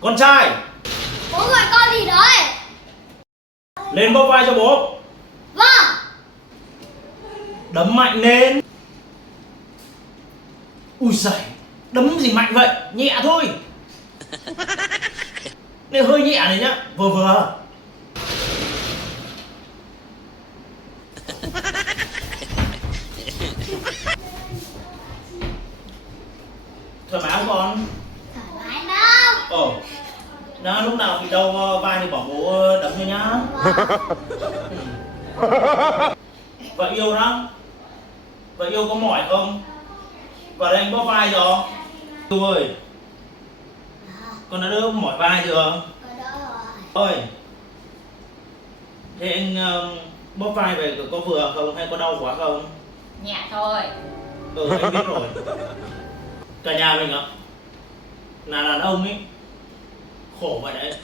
Con trai, Bố gọi con gì đấy? lên bóp vai cho bố. Vâng. Đấm mạnh lên. Ui giời, đấm gì mạnh vậy? Nhẹ thôi. Này hơi nhẹ này nhá, vừa vừa. Thoải mái không con? Thoải mái đâu. Ồ, đó, lúc nào bị đau vai thì bảo bố đấm cho nhá. Vợ yêu đó. Vợ yêu có mỏi không? Vào đây anh bóp vai cho. Yêu ơi, con đã đỡ mỏi vai chưa? Con đỡ rồi. Ôi, thế anh bóp vai về có vừa không hay có đau quá không? Nhẹ thôi. Anh biết rồi. Cả nhà mình ạ, là đàn ông ấy khổ vậy đấy.